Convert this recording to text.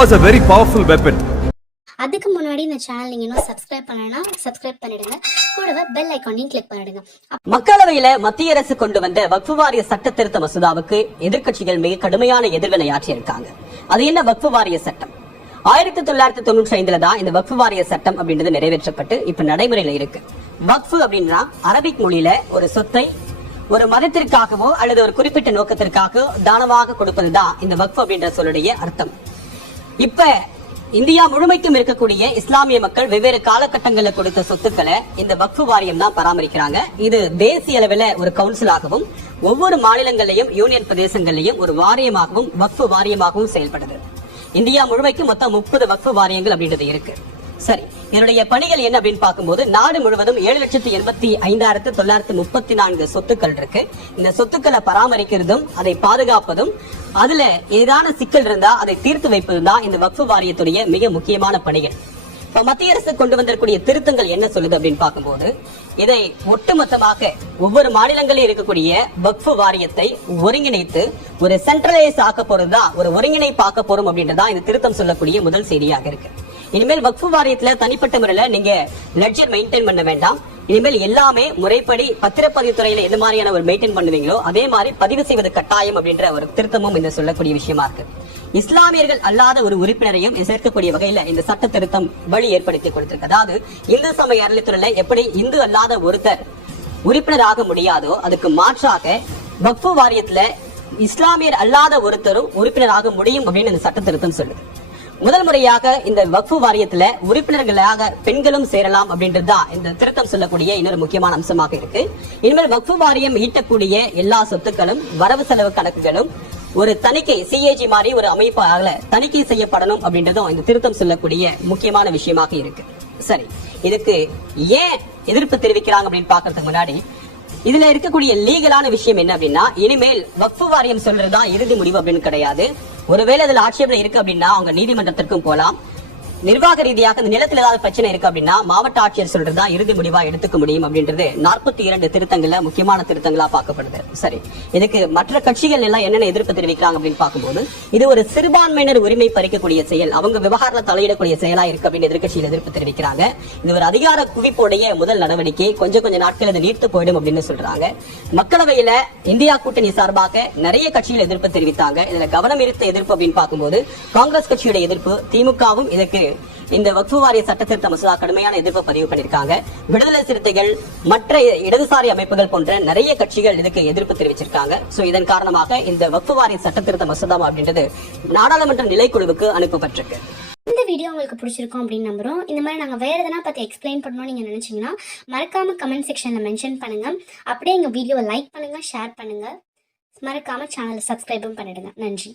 is a very powerful weapon. அதுக்கு முன்னாடி இந்த சேனல் நீங்க இன்னும் சப்ஸ்கிரைப் பண்ணலனா சப்ஸ்கிரைப் பண்ணிடுங்க. கூடவே பெல் ஐக்கானையும் கிளிக் பண்ணிடுங்க. மக்களவையில மத்திய அரசு கொண்டு வந்த வக்ஃபு வாரிய சட்ட திருத்த மசோதாவுக்கு எதிர்க்கட்சிகள் மிக கடுமையான எதிர்வினை ஆற்றியிருக்காங்க. அது என்ன வக்ஃபு வாரிய சட்டம்? ஆயிரத்தி தொள்ளாயிரத்தி தொண்ணூற்றி ஐந்துல தான் இந்த வக்ஃபு வாரிய சட்டம் அப்படின்றது நிறைவேற்றப்பட்டு இப்ப நடைமுறையில இருக்கு. வக்ஃபு அப்படின்னா அரபிக் மொழியில ஒரு சொத்தை ஒரு மதத்திற்காகவோ அல்லது ஒரு குறிப்பிட்ட நோக்கத்திற்காக தானமாக கொடுப்பதுதான் இந்த வக்ஃபு அப்படின்ற சொல்லுடைய அர்த்தம். இப்ப இந்தியா முழுமைக்கும் இருக்கக்கூடிய இஸ்லாமிய மக்கள் வெவ்வேறு காலகட்டங்களில் கொடுத்த சொத்துக்களை இந்த வக்ஃபு வாரியம் தான் பராமரிக்கிறாங்க. இது தேசிய அளவில் ஒரு கவுன்சிலாகவும் ஒவ்வொரு மாநிலங்களையும் யூனியன் பிரதேசங்களையும் ஒரு வாரியமாகவும் வக்ஃபு வாரியமாகவும் செயல்படுது. இந்தியா முழுமைக்கும் மொத்தம் முப்பது வக்ஃபு வாரியங்கள் அப்படின்றது இருக்கு. சரி என்னுடைய பணிகள் என்ன அப்படின்னு பார்க்கும்போது நாடு முழுவதும் ஏழு லட்சத்தி எண்பத்தி ஐந்தாயிரத்து தொள்ளாயிரத்து முப்பத்தி நான்கு சொத்துக்கள் இருக்கு. இந்த சொத்துக்களை பராமரிக்கிறதும் அதை பாதுகாப்பதும் அதுல ஏதான சிக்கல் இருந்தா அதை தீர்த்து வைப்பதும் தான் இந்த வக்ஃபு வாரியத்துடைய மிக முக்கியமான பணிகள். இப்ப மத்திய அரசு கொண்டு வந்திருக்கூடிய திருத்தங்கள் என்ன சொல்லுது அப்படின்னு பார்க்கும்போது இதை ஒட்டுமொத்தமாக ஒவ்வொரு மாநிலங்களில் இருக்கக்கூடிய வக்ஃபு வாரியத்தை ஒருங்கிணைத்து ஒரு சென்ட்ரலைஸ் ஆக்க போறதுதான் ஒரு ஒருங்கிணைப்பு ஆக்க போறோம் அப்படின்றதான் இந்த திருத்தம் சொல்லக்கூடிய முதல் செய்தியாக இருக்கு. இனிமேல் வக்ஃபு வாரியத்துல தனிப்பட்ட முறையில நீங்க லெட்ஜர் மெயின்டைன் பண்ண வேண்டாம். இனிமேல் எல்லாமே முறைப்படி பத்திரப்பதிவு துறையில எந்த மாதிரியான ஒரு மெயின்டைன் பண்ணுவீங்களோ அதே மாதிரி பதிவு செய்வது கட்டாயம் அப்படின்ற ஒரு திருத்தமும் இந்த சொல்லக்கூடிய விஷயமா இருக்கு. இஸ்லாமியர்கள் அல்லாத ஒரு உறுப்பினரையும் சேர்க்கக்கூடிய வகையில இந்த சட்ட திருத்தம் வழி ஏற்படுத்தி கொடுத்திருக்கு. அதாவது இந்து சமய அறநிலைத்துறையில எப்படி இந்து அல்லாத ஒருத்தர் உறுப்பினராக முடியாதோ அதுக்கு மாற்றாக வக்ஃபு வாரியத்துல இஸ்லாமியர் அல்லாத ஒருத்தரும் உறுப்பினராக முடியும் அப்படின்னு இந்த சட்ட திருத்தம் சொல்லுது. முதல் முறையாக இந்த வக்ஃபு வாரியத்துல உறுப்பினர்களாக பெண்களும் சேரலாம் அப்படின்றதுதான் இந்த திருத்தம் சொல்லக்கூடிய இன்னொரு முக்கியமான அம்சமாக இருக்கு. இனிமேல் வக்ஃபு வாரியம் ஈட்டக்கூடிய எல்லா சொத்துக்களும் வரவு செலவு கணக்குகளும் ஒரு தணிக்கை சிஏஜி மாதிரி ஒரு அமைப்பாக தணிக்கை செய்யப்படணும் அப்படின்றதும் இந்த திருத்தம் சொல்லக்கூடிய முக்கியமான விஷயமாக இருக்கு. சரி இதுக்கு ஏன் எதிர்ப்பு தெரிவிக்கிறாங்க அப்படின்னு பாக்குறதுக்கு முன்னாடி இதுல இருக்கக்கூடிய லீகலான விஷயம் என்ன அப்படின்னா இனிமேல் வக்ஃபு வாரியம் சொல்றதுதான் இறுதி முடிவு அப்படின்னு கிடையாது. ஒருவேளை இதுல ஆட்சேபனை இருக்கு அப்படின்னா அவங்க நீதிமன்றத்திற்கும் போலாம் நிர்வாக ரீதியாக இந்த நிலத்தில் ஏதாவது பிரச்சனை இருக்கு அப்படின்னா மாவட்ட ஆட்சியர் சொல்றதா இறுதி முடிவா எடுத்துக்க முடியும் அப்படின்றது நாற்பத்தி இரண்டு திருத்தங்கள்ல முக்கியமான திருத்தங்களா பார்க்கப்படுது. சரி. இதுக்கு மற்ற கட்சிகள் எல்லாம் என்னென்ன எதிர்ப்பு தெரிவிக்கிறாங்க அப்படின்னு பார்க்கும்போது இது ஒரு சிறுபான்மையினர் உரிமை பறிக்கக்கூடிய செயல் அவங்க விவகாரத்தில் தலையிடக்கூடிய செயலா இருக்கு அப்படின்னு எதிர்கட்சியில் எதிர்ப்பு தெரிவிக்கிறாங்க. இது ஒரு அதிகார குவிப்போடைய முதல் நடவடிக்கை கொஞ்சம் கொஞ்சம் நாட்கள் இது நீர்த்து போயிடும் அப்படின்னு சொல்றாங்க. மக்களவையில இந்தியா கூட்டணி சார்பாக நிறைய கட்சிகள் எதிர்ப்பு தெரிவித்தாங்க. இதுல கவனம் இருத்த எதிர்ப்பு அப்படின்னு பார்க்கும்போது காங்கிரஸ் கட்சியோட எதிர்ப்பு திமுகவும் இதற்கு இந்த வக்ஃபு வாரிய சட்ட திருத்த மசோதா கடுமையான எதிர்ப்பு பதிவு பண்ணிருக்காங்க விடுதலை சிறுத்தைகள் மற்ற இடதுசாரி அமைப்புகள் போன்ற நிறைய கட்சிகள் இதுக்கு எதிர்ப்பு தெரிவிச்சிருக்காங்க. சோ இதன் காரணமாக இந்த வக்ஃபு வாரிய சட்ட திருத்த மசோதா அப்படின்றது நாடாளுமன்ற நிலைக்குழுவுக்கு அனுப்பப்பட்டிருக்கு இந்த வீடியோ உங்களுக்கு பிடிச்சிருக்கும் அப்படின்னு நம்புறோம். இந்த மாதிரி நாங்கள் வேறு எதனா பற்றி எக்ஸ்பிளைன் பண்ணணும்னு நீங்கள் நினச்சிங்கன்னா மறக்காம கமெண்ட் செக்ஷனில் மென்ஷன் பண்ணுங்க. அப்படியே எங்கள் வீடியோவை லைக் பண்ணுங்க ஷேர் பண்ணுங்க. மறக்காம சேனலை சப்ஸ்கிரைபும் பண்ணிடுங்க. நன்றி.